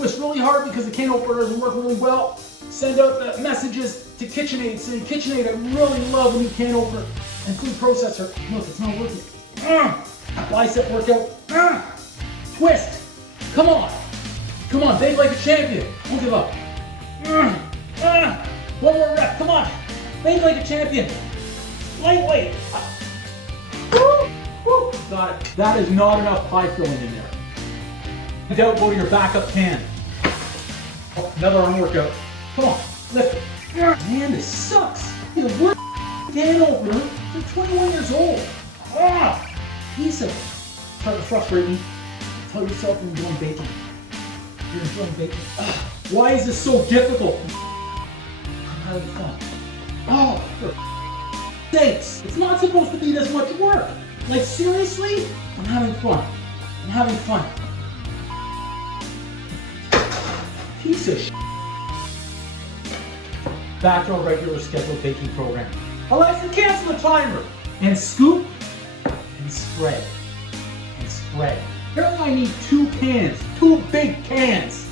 twist really hard because the can opener doesn't work really well. Send out the messages to KitchenAid saying, KitchenAid, I really love a new can opener and food processor. Look, it's not working. Bicep workout. Twist. Come on. Come on, bake like a champion. Don't give up. One more rep, come on. Bake like a champion. Lightweight. Got it. That is not enough pie filling in there. In doubt, go to your backup can. Oh, another arm workout. Come on, lift it. Man, this sucks. The worst can opener. You're 21 years old. Piece of it. Starting to frustrate me. Tell yourself you're enjoying baking. You're enjoying baking. Why is this so difficult? I'm having fun. Oh, for sakes. It's not supposed to be this much work. Like, seriously? I'm having fun. I'm having fun. Piece of shit. Back to our regular scheduled baking program. Alexa, cancel the timer. And scoop and spread. And spread. Apparently I need 2 cans. 2 big cans.